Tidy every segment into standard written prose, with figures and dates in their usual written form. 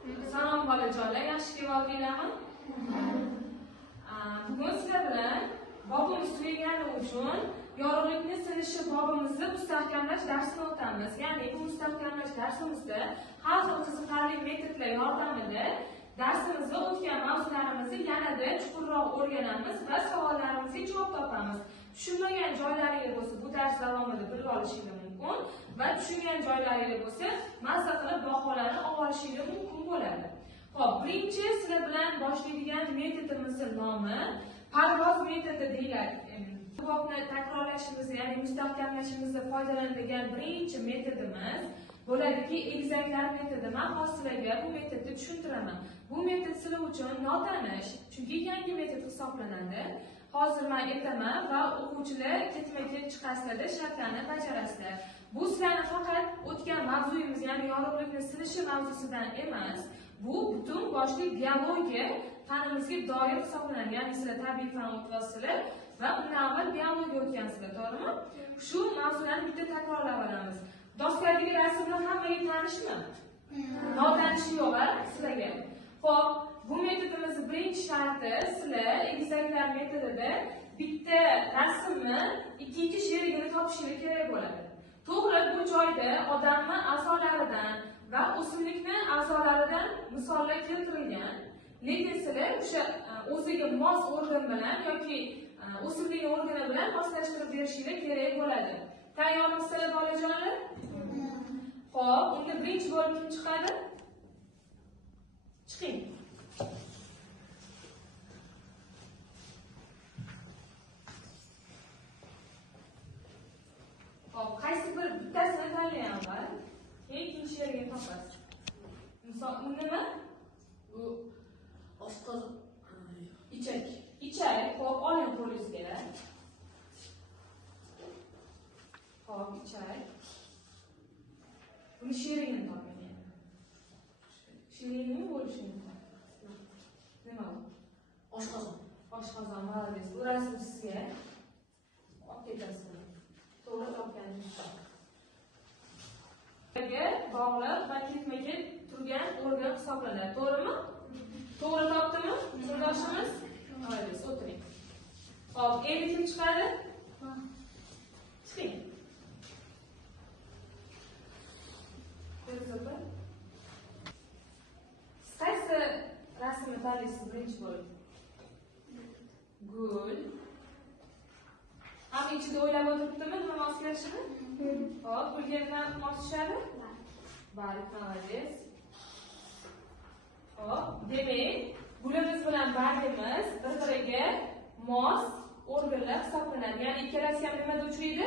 Salom bolajonlar, yaxshi kelibdinglarmi? Bugun sizlar bilan bobimiz tugagani uchun yorug'likni sinishi bobimizni mustahkamlash darsini o'tamiz. Ya'ni bu mustahkamlash darsimizda har xil qiziqarli metodlar yordamida darsimizda o'tgan mavzularimizni yanada chuqurroq o'rganamiz va savollarimizga javob topamiz. Tushunmagan joylaringiz bo'lsa, bu dars davomida bilib olishingiz mumkin va tushungan joylaringiz bo'lsa, mazza qilib baholarni olishingiz mumkin bo'ladi. Xo'p, birinchi sizlar bilan boshlaydigan metodimizning nomi parvoz metodi deyiladi. Bobni takrorlashimiz, ya'ni mustahkamlashimizda foydalanadigan birinchi metodimiz bo'ladiki, egizaklar metodi. Men hozir sizlarga bu metodni tushuntiraman. Bu metod sizlar uchun notanish, chunki yangi metod hisoblanadi. Hozir men aytaman va o'quvchilar ketma-ket chiqasizlar, shartlarni bajarasizlar. Bu sizlarni faqat o'tgan mavzuyimiz, ya'ni yorug'likni sinishi mavzusidan emas, bu butun boshli biologiya fanimizga doir hisoblanadi. Ya'ni sizlar tabiiy fan o'qiyapsizlar va undan avval biologiya o'tgansizlar, to'g'rimi? Shu mavzularni bitta takrorlab olamiz. Doskadagi rasm bilan hammaga tanishmi? Notanishi yo'q sizlarga. Xo'p, bu metodimizning birinchi sharti sizlar egizaklar metodida bitta rasmni ikkinchi sherigini topishingiz kerak bo'ladi. To'g'ri, bu joyda odamni a'zolaridan va o'simlikni a'zolaridan misollar keltirilgan. Lekin sizlar o'sha o'ziga mos organ bilan yoki o'simlik organi bilan moslashtirib berishingiz kerak bo'ladi. Tayyormisizlar bolajonlar? Xo'p, unda birinchi bo'lib kim chiqadi? Chiqing. Xo'p, qaysi bir bittasini tanlang avval. Keyin ikkinchi yerga topasiz. Misol, bu nima? Bu oshqoz ichak. Ichak. Xo'p, oling qo'lingizga. Xo'p, ichak. Buni sherigini toping. Sherigini bo'lishini toping. Nima bu? Oshqozon. Oshqozon, молодец. Bu rasm sizga. Olib ketasiz. To'g'ri topganingiz. Bog'liq va ketma-ket turgan organ hisoblanadi. To'g'rimi? To'g'ri topdimi? Sirdoshimiz? Молодец, o'tiring. Hop, endi kim chiqadi? Chiqing. Qaysi rasmni tanlaysiz birinchi bo'lib? Gul. Hamma ichida o'ylab o'tiribdimi, nima mos kelishini? Hop, gulga nima mos tushadi? Barik, молодец. Hop, demak, gulimiz bilan bargimiz bir-biriga mos organlar hisoblanadi. Ya'ni ikkalasi ham nimada uchraydi?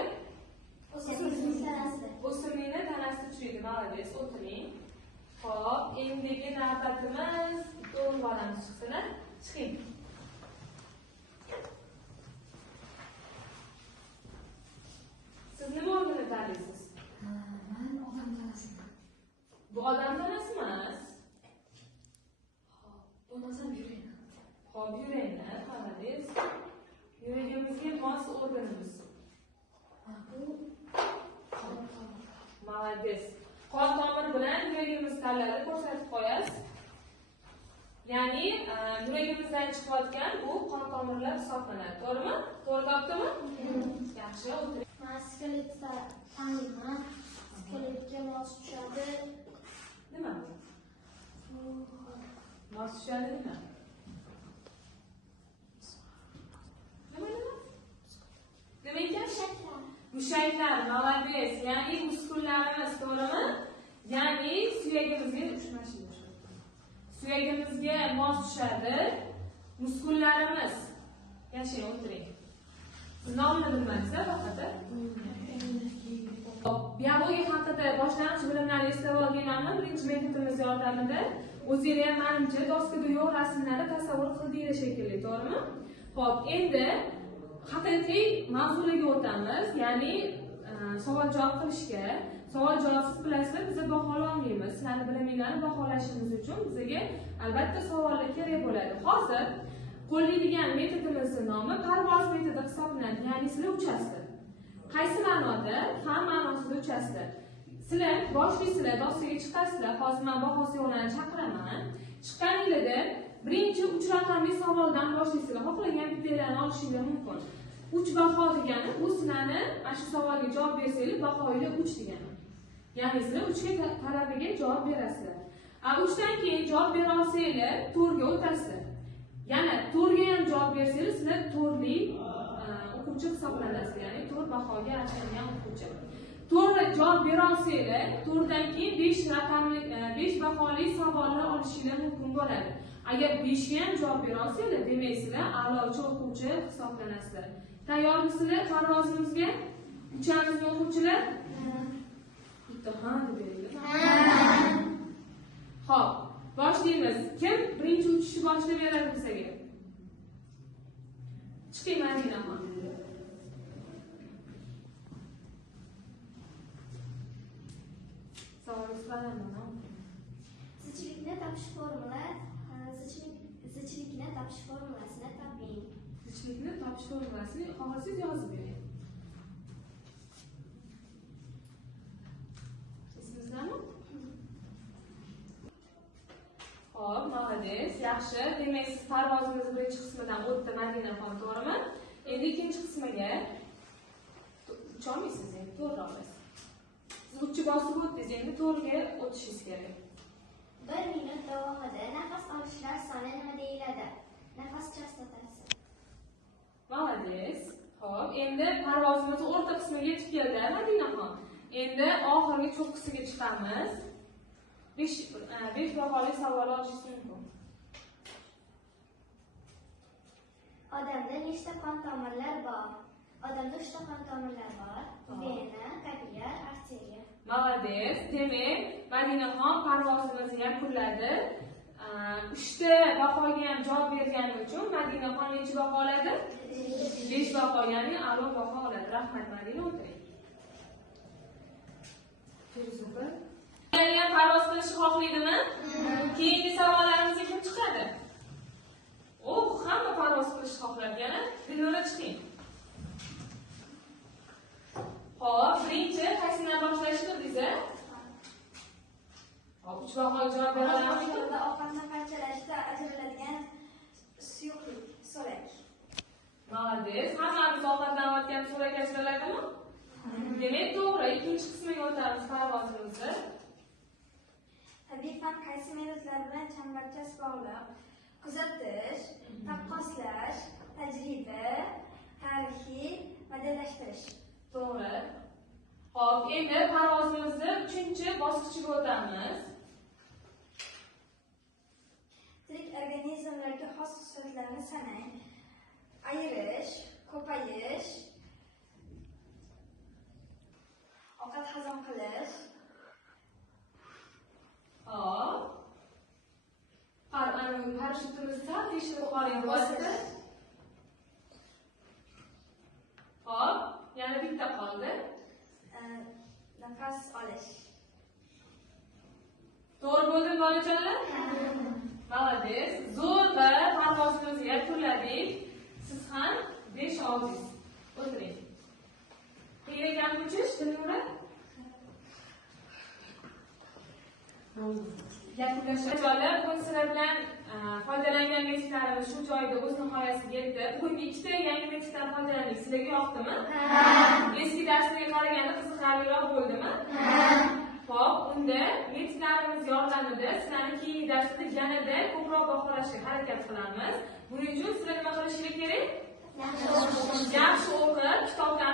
O'simlikni tanasida uchraydi. Молодец, o'tiring. Hop, endigi navbatimiz to'g'ri bolamiz chiqsin. Chiqing. Siz nima o'rnini tanlaysiz? Men odam tanasini. Bu odam tanasi emas. Bu nasıl yürek? Hop, yurakni, молодец. Yuragimizga mos organimiz. Bu Молодец. Qon tomir bilan yuragimiz tanladi, ko'rsatib qo'yasiz. Ya'ni yuragimizdan chiqayotgan bu qon tomirlar hisoblanadi. To'g'rimi? To'g'ri topdimi? Yaxshi, o'tiring. Men skeletda tanlayman. Skeletga mos tushadi. Nima bu? Mos tushadi nima? Nima ekan? Mushaklar, молодец. Ya'ni muskullarimiz, to'g'rimi? Ya'ni suyagimizga mos tushadi. Muskullarimiz. Yashang, o'tiring. Nomini bilmaysizlar faqat. Biologiya haqida boshlang'ich bilimlarni eslab olganlarni birinchi metodimiz yordamida o'zingizlar ham menimcha doskada yo'q rasmlarni tasavvur qildingiz shekilli, to'g'rimi? Xo'p, endi haqiqiy mavzularga o'tamiz. Ya'ni savol-javob qilishga. Savol-javob siz bilasizlar, biz bahololmaymiz. Sizlarning biliminglarni baholashimiz uchun bizga albatta savollar kerak bo'ladi. Hozir qo'llaydigan metodimizning nomi parvoz metodi hisoblanadi. Ya'ni sizlar uchasizlar. Qaysi ma'noda? Fan ma'nosida uchasizlar. Sizlar boshlaysizlar, doskaga chiqasizlar. hozir men baho so'rovini chaqiraman. Chiqqan yilida birinchi 3 raqamli savoldan boshlaysizlar. Xohlagan bittalarni olishingiz mumkin. 3 baho degani bu sizlarni mana shu savolga javob bersanglar bahoyla 3 degani. Ya'ni sizlar 3 ga talabiga javob berasizlar. 3 dan keyin javob bera olsanglar 4 ga o'tasizlar. Yana 4 ga ham javob bersanglar sizlar 4li o'quvchi hisoblanasiz. Ya'ni 4 bahoga arziydigan o'quvchi. 4 ga javob bera olsanglar 4 dan keyin 5 raqamli 5 baholi savollar olishingiz mumkin bo'ladi. Agar 5 ga ham javob bera olsanglar, demak sizlar a'lochi o'quvchi hisoblanasizlar. Tayyormisizlar parvozimizga? Uchamizmi o'quvchilar? Bitta ha deb beringlar. Xo'p, boshlaymiz. Kim birinchi uchishni boshlab beradi bizga? Chiqing Madinaxon. Savolimiz qanday? Zichlikni topish zichlikni topish formulasini toping. Zichlikni topish formulasini xohlasangiz yozib bering. Ismingizmi? Xo'p, молодец, yaxshi. Demak, siz parvozimiz birinchi qismidan o'tdi Madinaxon, to'g'rimi? Endi ikkinchi qismiga ucholmaysiz endi, to'g'ri olasiz. Siz 3 bosib o'tdingiz, endi 4 ga o'tishingiz kerak. 1 minut davomida nafas olishlar soni nima deyiladi? Nafas chastotasi. Молодец. Xo'p, endi parvozimiz o'rta qismiga yetib keldi, Madinaxon. Endi oxirgi cho'qqisiga chiqamiz. 5 baholi savol olishingiz mumkin. Odamda nechta qon tomirlar bor? Odamda 3 ta qon tomirlar bor. Vena, kapillyar, arteriya. Молодец. Demak, Madinaxon parvozimizni yakunladi. 3 ta bahoga ham javob bergani uchun Madinaxon necha baho oladi? 5 baho, ya'ni a'lo baho oladi. Rahmat, Madina, o'tiring. Yana parvoz qilishni xohlaydimi? Keyingi savollarimizga kim chiqadi? Hamma parvoz qilishni xohlaydi. Yana Dilnura chiqing. Xo'p, birinchi qaysidan boshlashni biza? Hop, 3 bahoga javob beralamizmi? Ovqatni parchalashda ajraladigan suyuqlik, so'lak. Молодец. Hammamiz ovqatlanayotgan so'lak ajraladimi? Demak, to'g'ri. Ikkinchi qismiga o'tamiz parvozimizni. Tabiiy fan qaysi metodlar bilan chambarchas bog'liq? Kuzatish, taqqoslash, tajriba, tarixiy modellashtirish. To'g'ri. Xo'p, endi parvozimizni 3-bosqichiga o'tamiz. Tirik organizmlarga xos xususiyatlarni sanang. Ayirish, ko'payish, ovqat hazm qilish. Hop. Parashyutimizni tekshirib qoling bo'lsa. Hop, yana bitta qoldi. Nafas olish. To'g'ri bo'ldimi, bolajonlar? Молодец. Zo'rg'a parvozimizni yakunladik. Siz ham 5 oldingiz. O'tiring. Qiyin ekan uchish, Dilnura? Yakunlashlar, bugun sizlar bilan foydalangan metodlarimiz shu joyda o'z nihoyasiga yetdi. Bugun 2 ta yangi metoddan foydalandik. Sizlarga yoqdimi? Eski darslarga qaraganda qiziqarliroq bo'ldimi? Xo'p, unda metodlarimiz yordamida sizlarni keyingi darsda yanada ko'proq baholashga harakat qilamiz. Buning uchun sizlar nima qilishingiz kerak? Yaxshi o'qib, kitobdan